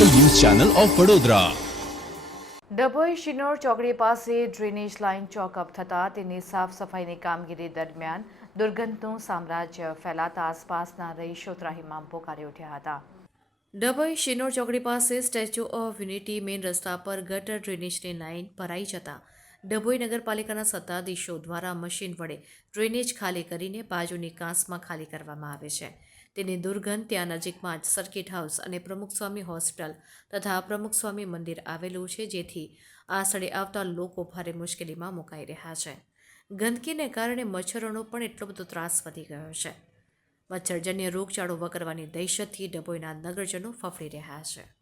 Channel of Vadodara. Dabhoi Shinor ચોકડી પાસે drainage line ચોકઅપ થતાં તેની સાફ સફાઈની કામગીરી દરમિયાન દુર્ગંધનું સામ્રાજ્ય ફેલાતા આસપાસના રહીશો ત્રાહિમામ પોકારી ઉઠ્યા હતા. ડભોઈ શિનોર ચોકડી પાસે સ્ટેચ્યુ ઓફ યુનિટી મેઇન રસ્તા પર ગટર ડ્રેનેજની લાઇન ભરાઈ જતા ડભોઈ નગરપાલિકાના સત્તાધીશો દ્વારા મશીન વડે ડ્રેનેજ ખાલી કરીને બાજુની કાંસમાં ખાલી કરવામાં આવે છે. તેની દુર્ગંધ, ત્યાં નજીકમાં જ સર્કિટ હાઉસ અને પ્રમુખ સ્વામી હોસ્પિટલ તથા પ્રમુખ સ્વામી મંદિર આવેલું છે, જેથી આ સ્થળે આવતા લોકો ભારે મુશ્કેલીમાં મુકાઈ રહ્યા છે. ગંદકીને કારણે મચ્છરોનો પણ એટલો બધો ત્રાસ વધી ગયો છે. મચ્છરજન્ય રોગચાળો વકરવાની દહેશતથી ડભોઈના નગરજનો ફફડી રહ્યા છે.